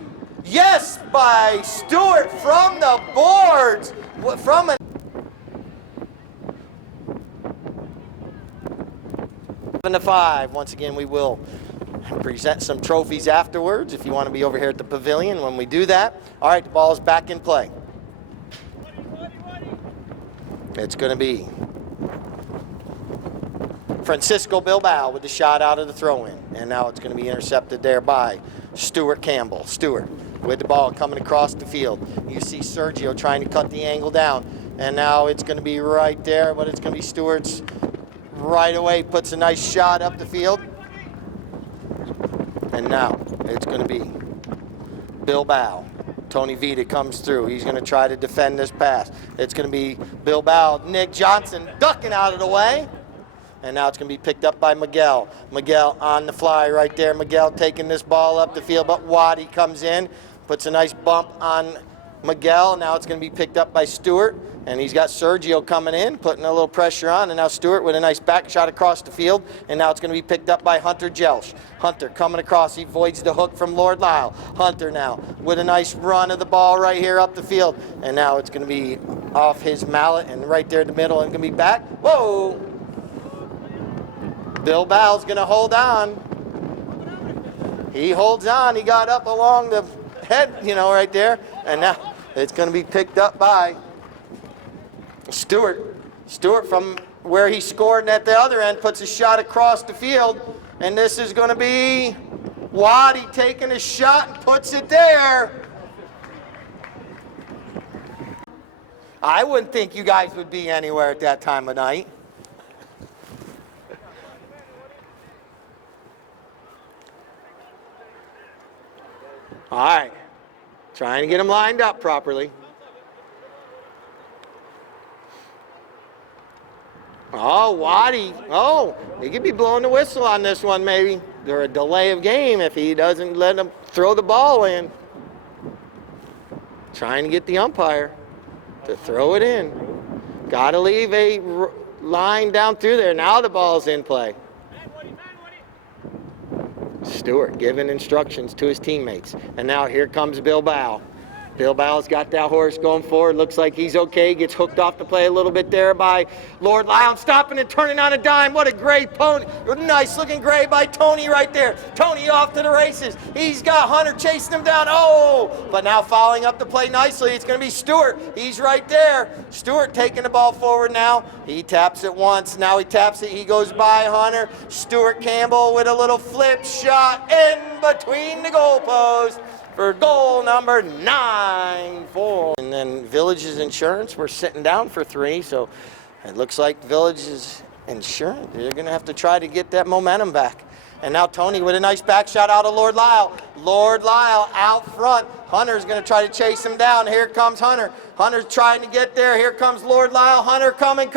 Yes, by Stuart from the boards. From a 7-5. Once again, we will present some trophies afterwards if you want to be over here at the pavilion when we do that. All right, the ball is back in play. It's going to be Francisco Bilbao with the shot out of the throw-in. And now it's going to be intercepted there by Stuart Campbell. Stuart with the ball coming across the field. You see Sergio trying to cut the angle down. And now it's going to be right there, but it's going to be Stuart's right away. Puts a nice shot up the field. And now it's going to be Bilbao. Tony Vita comes through. He's going to try to defend this pass. It's going to be Bilbao. Nick Johnson ducking out of the way. And now it's going to be picked up by Miguel. Miguel on the fly right there. Miguel taking this ball up the field, but Waddy comes in, puts a nice bump on Miguel. Now it's going to be picked up by Stuart. And he's got Sergio coming in, putting a little pressure on. And now Stuart with a nice back shot across the field. And now it's going to be picked up by Hunter Jelsch. Hunter coming across. He avoids the hook from Lord Lyle. Hunter now with a nice run of the ball right here up the field. And now it's going to be off his mallet and right there in the middle and going to be back. Whoa! Bilbao's going to hold on. He holds on. He got up along the head, right there. And now it's going to be picked up by Stuart. Stuart from where he scored at the other end puts a shot across the field. And this is going to be Waddy taking a shot and puts it there. I wouldn't think you guys would be anywhere at that time of night. All right, trying to get them lined up properly. Oh, Waddy. Oh, he could be blowing the whistle on this one maybe. There's a delay of game if he doesn't let him throw the ball in. Trying to get the umpire to throw it in. Got to leave a line down through there. Now the ball's in play. Stuart giving instructions to his teammates. And now here comes Bilbao. Bilbao's got that horse going forward. Looks like he's okay. Gets hooked off the play a little bit there by Lord Lyle. Stopping and turning on a dime. What a great pony. Nice looking gray by Tony right there. Tony off to the races. He's got Hunter chasing him down. Oh, but now following up the play nicely. It's going to be Stuart. He's right there. Stuart taking the ball forward now. He taps it once. Now he taps it. He goes by Hunter. Stuart Campbell with a little flip shot in between the goalposts for goal number 9-4. And then Village's Insurance, we're sitting down for 3, so it looks like Village's Insurance, they're going to have to try to get that momentum back. And now Tony with a nice back shot out of Lord Lyle. Lord Lyle out front. Hunter's going to try to chase him down. Here comes Hunter. Hunter's trying to get there. Here comes Lord Lyle. Hunter coming.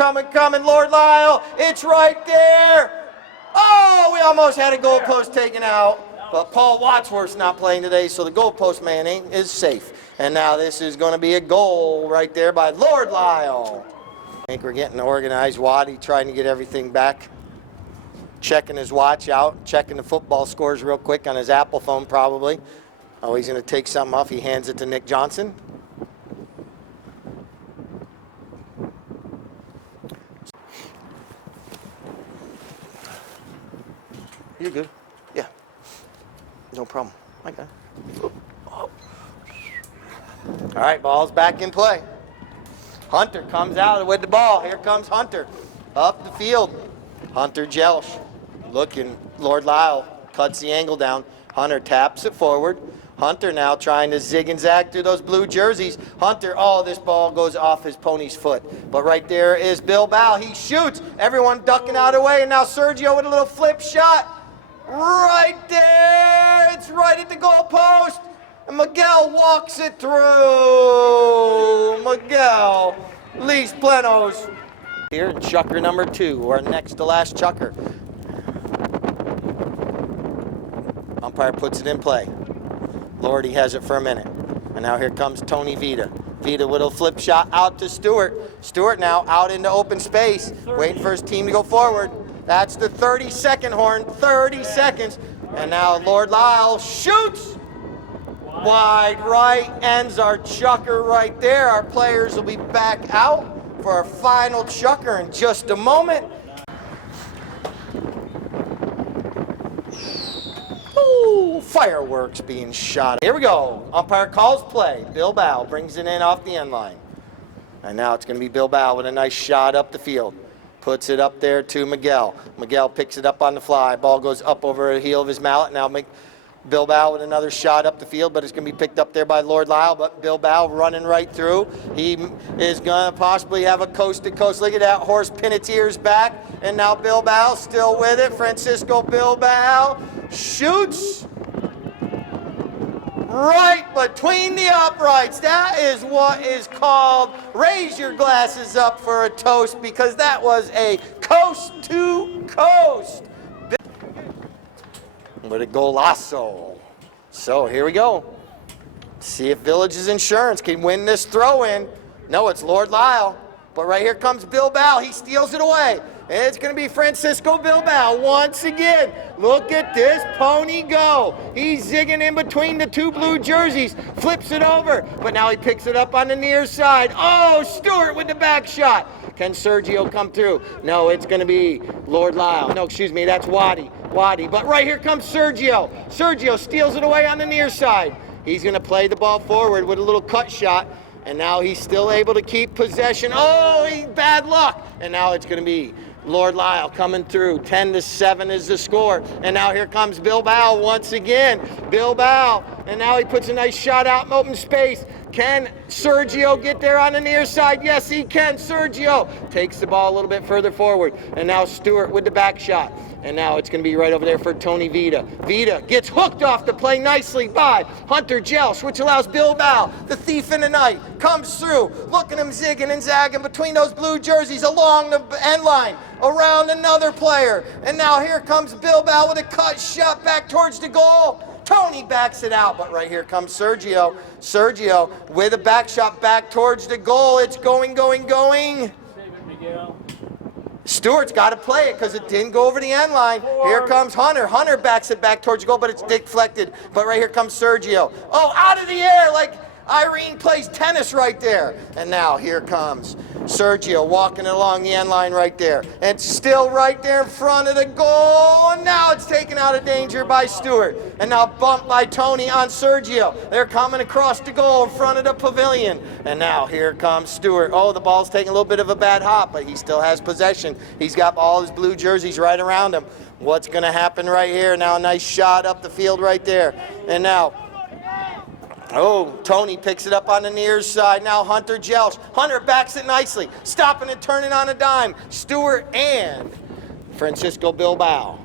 Lord Lyle, it's right there. Oh, we almost had a goalpost taken out. But Paul Wadsworth's not playing today, so the goalpost man is safe. And now this is going to be a goal right there by Lord Lyle. I think we're getting organized. Waddy trying to get everything back. Checking his watch out. Checking the football scores real quick on his Apple phone probably. Oh, he's going to take something off. He hands it to Nick Johnson. You're good. Yeah. No problem. I got it. Oh. All right, ball's back in play. Hunter comes out with the ball. Here comes Hunter up the field. Hunter Jelsch looking. Lord Lyle cuts the angle down. Hunter taps it forward. Hunter now trying to zig and zag through those blue jerseys. Hunter, oh, this ball goes off his pony's foot. But right there is Bilbao. He shoots. Everyone ducking out of the way. And now Sergio with a little flip shot. Right there. It's right at the goal post. And Miguel walks it through. Miguel leaves Plenos. Here, chucker number 2, or next to last chucker. Umpire puts it in play. Lordy has it for a minute. And now here comes Tony Vita. Vita with a flip shot out to Stuart. Stuart now out into open space, waiting for his team to go forward. That's the 30-second horn, 30 seconds. And now Lord Lyle shoots. Wide right, ends our chucker right there. Our players will be back out for our final chucker in just a moment. Ooh, fireworks being shot. Here we go. Umpire calls play. Bilbao brings it in off the end line. And now it's going to be Bilbao with a nice shot up the field. Puts it up there to Miguel. Miguel picks it up on the fly. Ball goes up over the heel of his mallet. Now Bilbao with another shot up the field, but it's going to be picked up there by Lord Lyle. But Bilbao running right through. He is going to possibly have a coast-to-coast. Look at that horse pin its ears back. And now Bilbao still with it. Francisco Bilbao shoots right between the uprights. That is what is called raise your glasses up for a toast, because that was a coast-to-coast. With a golazo. So here we go. See if Village's Insurance can win this throw-in. No, it's Lord Lyle. But right here comes Bilbao. He steals it away. And it's going to be Francisco Bilbao once again. Look at this pony go. He's zigging in between the 2 blue jerseys. Flips it over. But now he picks it up on the near side. Oh, Stuart with the back shot. Can Sergio come through? No, it's going to be Lord Lyle. No, excuse me, that's Waddy. But right here comes Sergio. Sergio steals it away on the near side. He's going to play the ball forward with a little cut shot. And now he's still able to keep possession. Oh, bad luck. And now it's going to be Lord Lyle coming through. 10-7 is the score. And now here comes Bilbao once again. Bilbao. And now he puts a nice shot out in open space. Can Sergio get there on the near side? Yes, he can. Sergio takes the ball a little bit further forward. And now Stuart with the back shot. And now it's going to be right over there for Tony Vita. Vita gets hooked off the play nicely by Hunter Jelsch, which allows Bilbao, the thief in the night, comes through. Look at him zigging and zagging between those blue jerseys along the end line, around another player. And now here comes Bilbao with a cut shot back towards the goal. Tony backs it out, but right here comes Sergio. Sergio with a back shot back towards the goal. It's going. Save it, Miguel. Stuart's got to play it because it didn't go over the end line. Here comes Hunter. Hunter backs it back towards the goal, but it's deflected. But right here comes Sergio. Oh, out of the air like Irene plays tennis right there. And now here comes Sergio walking along the end line right there. And it's still right there in front of the goal. And now it's taken out of danger by Stuart. And now bumped by Tony on Sergio. They're coming across the goal in front of the pavilion. And now here comes Stuart. Oh, the ball's taking a little bit of a bad hop, but he still has possession. He's got all his blue jerseys right around him. What's going to happen right here? Now a nice shot up the field right there. And now, oh, Tony picks it up on the near side. Now Hunter Jelsch. Hunter backs it nicely, stopping and turning on a dime. Stuart and Francisco Bilbao.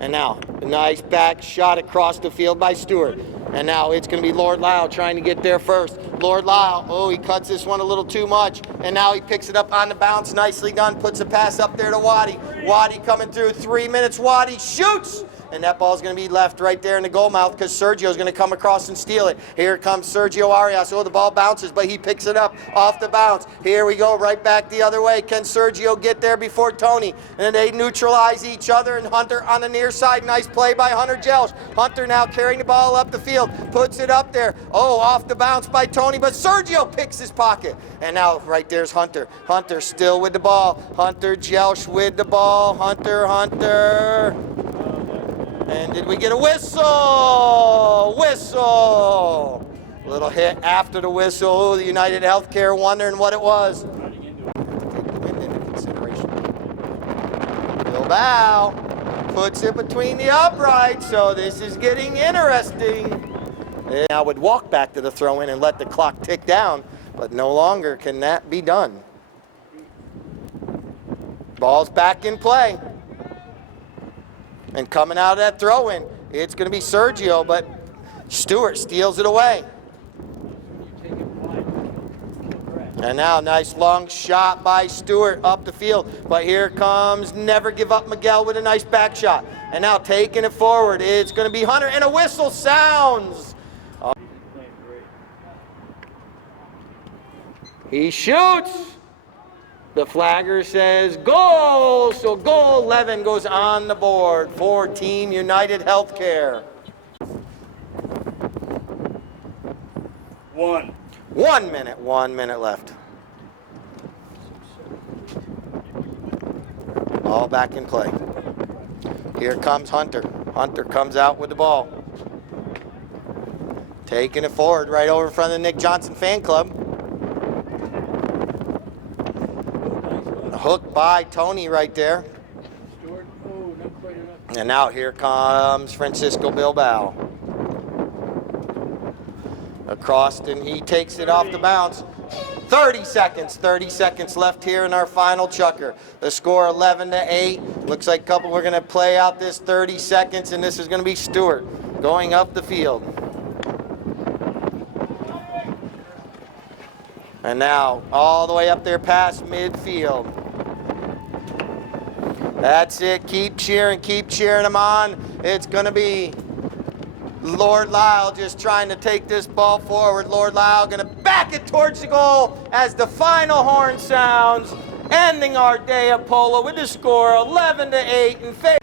And now a nice back shot across the field by Stuart. And now it's going to be Lord Lyle trying to get there first. Lord Lyle, oh, he cuts this one a little too much. And now he picks it up on the bounce. Nicely done. Puts a pass up there to Waddy. Waddy coming through. 3 minutes. Waddy shoots. And that ball's going to be left right there in the goal mouth because Sergio's going to come across and steal it. Here comes Sergio Arias. Oh, the ball bounces, but he picks it up off the bounce. Here we go, right back the other way. Can Sergio get there before Tony? And they neutralize each other, and Hunter on the near side. Nice play by Hunter Jelsch. Hunter now carrying the ball up the field, puts it up there. Oh, off the bounce by Tony, but Sergio picks his pocket. And now right there's Hunter. Hunter still with the ball. Hunter Jelsch with the ball. Hunter. And did we get a whistle? Whistle! Little hit after the whistle. Oh, the United Healthcare wondering what it was. Take the wind into consideration. Bilbao puts it between the uprights, so this is getting interesting. Now would walk back to the throw-in and let the clock tick down, but no longer can that be done. Ball's back in play. And coming out of that throw-in, it's going to be Sergio, but Stuart steals it away. And now nice long shot by Stuart up the field. But here comes Never Give Up Miguel with a nice back shot. And now taking it forward, it's going to be Hunter, and a whistle sounds. He shoots. The flagger says goal. So goal 11 goes on the board for Team United Healthcare. 1 minute left. All back in play. Here comes Hunter. Hunter comes out with the ball. Taking it forward right over in front of the Nick Johnson fan club. Hooked by Tony right there. And now here comes Francisco Bilbao. Across, and he takes it off the bounce. 30 seconds left here in our final chukker. The score 11-8. Looks like we're going to play out this 30 seconds, and this is going to be Stuart going up the field. And now all the way up there past midfield. That's it. Keep cheering them on. It's going to be Lord Lyle just trying to take this ball forward. Lord Lyle going to back it towards the goal as the final horn sounds, ending our day of polo with the score 11-8 in favor.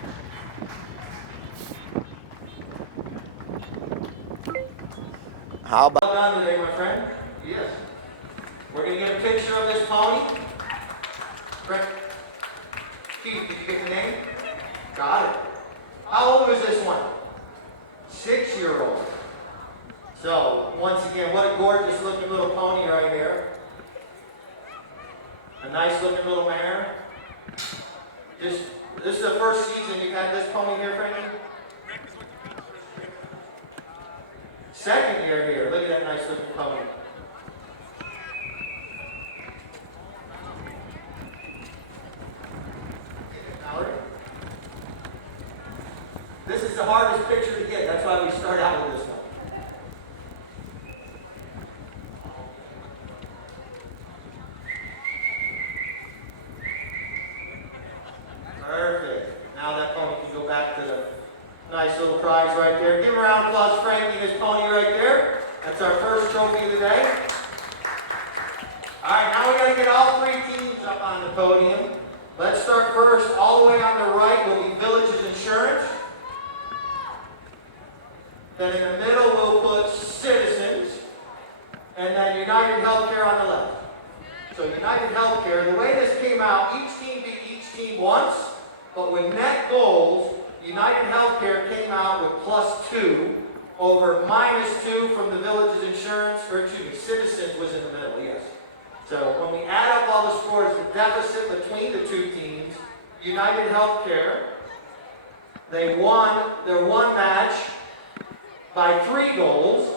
How about done today, my friend? Yes. We're going to get a picture of this pony. Keith, did you get the name? Got it. How old is this one? 6-year-old. So, once again, what a gorgeous looking little pony right here. A nice looking little mare. This is the first season you've had this pony here, Frankie? Second year here. Look at that nice looking pony. This is the hardest picture to get. That's why we start out with this one. Perfect. Now that pony can go back to the nice little prize right there. Give a round of applause, Frankie and his pony right there. That's our first trophy of the day. All right, now we got to get all three teams up on the podium. Let's start first. All the way on the right will be Villages Insurance. Then in the middle we'll put Citizens, and then United Healthcare on the left. So United Healthcare, the way this came out, each team beat each team once, but with net goals, United Healthcare came out with +2 over -2 from the Villages Insurance, or excuse me, Citizens was in the middle, yes. So when we add up all the scores, the deficit between the two teams, United Healthcare, they won their one match by 3 goals,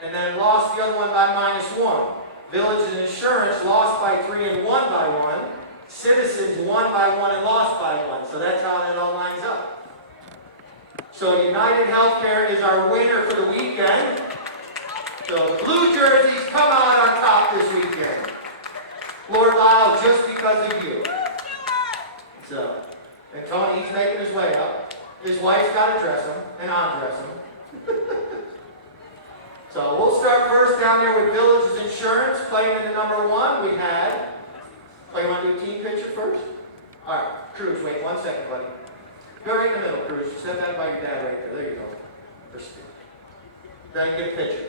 and then lost the other one by -1. Villages Insurance lost by 3 and won by 1. Citizens won by 1 and lost by 1. So that's how that all lines up. So United Healthcare is our winner for the weekend. So the blue jerseys come out on top this weekend. Lord Lyle, just because of you. So, and Tony, he's making his way up. His wife's got to dress him, and I'll dress him. So we'll start first down there with Villages Insurance, playing in the number 1. We had, you want to do a team picture first? All right, Cruz, wait 1 second, buddy. Go right in the middle, Cruz. Set that by your dad right there. There you go. Then you get a picture.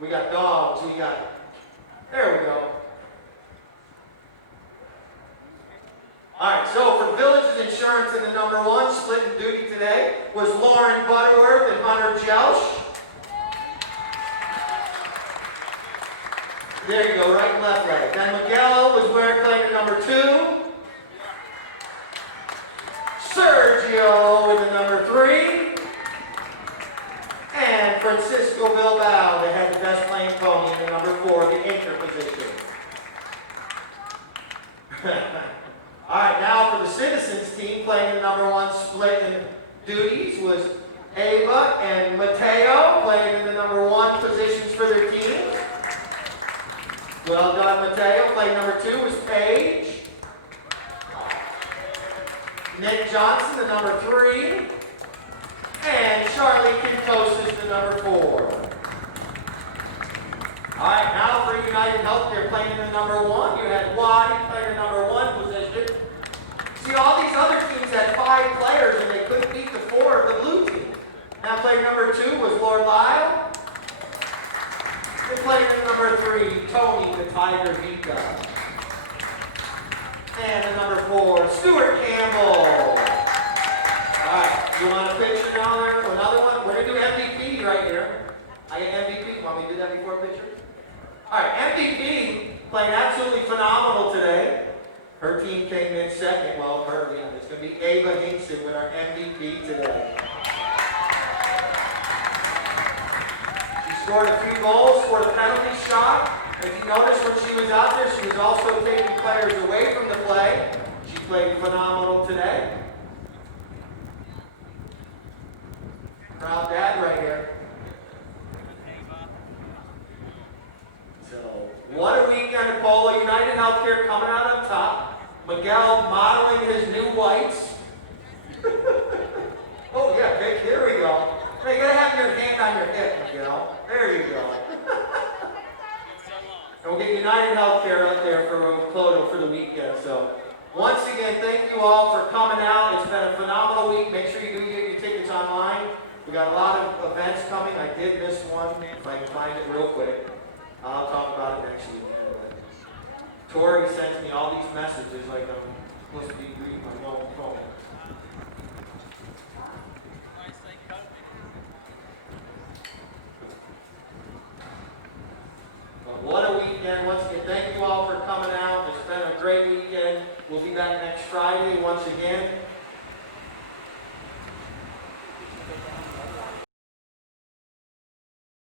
We got dogs, we got, there we go. All right, so for Villages Insurance in the number 1, splitting duty today, was Lauren Butterworth and Hunter Jelsh. There you go, right and left leg. Then Miguel was playing at number 2. Sergio in the number 3. And Francisco Bilbao, they had the best playing pony in the number 4, the anchor position. All right, now for the Citizens team, playing the number 1 split in duties was Ava and Mateo, playing in the number 1 positions for their teams. Well done, Mateo. Playing number 2 was Paige. Nick Johnson, the number 3. And Charlie Kintos is the number 4. All right, now for United Healthcare, playing in the number 1, you had Waddy playing the number 1 position. See, all these other teams had 5 players and they couldn't beat the 4 of the blue team. Now playing number 2 was Lord Lyle. And playing in number 3, Tony the Tiger Vika. And the number 4, Stuart Campbell. Alright, you want a picture down there? Another one? We're going to do MVP right here. I get MVP. Want me to do that before a picture? Alright, MVP played absolutely phenomenal today. Her team came in second. Well, it's going to be Ava Hingston with our MVP today. She scored a few goals, scored a penalty shot. If you notice when she was out there, she was also taking players away from the play. She played phenomenal today. Proud dad right here. So, what a weekend at Polo. United Healthcare coming out on top. Miguel modeling his new whites. Oh yeah, Vic, here we go. Now you gotta have your hand on your hip, Miguel. There you go. And we'll get United Healthcare up there for Polo for the weekend. So, once again, thank you all for coming out. It's been a phenomenal week. Make sure you do get your tickets online. We got a lot of events coming. I did miss one. If I can find it real quick, I'll talk about it next weekend. Tori sends me all these messages like I'm supposed to be reading my own phone. But what a weekend. Once again, thank you all for coming out. It's been a great weekend. We'll be back next Friday once again.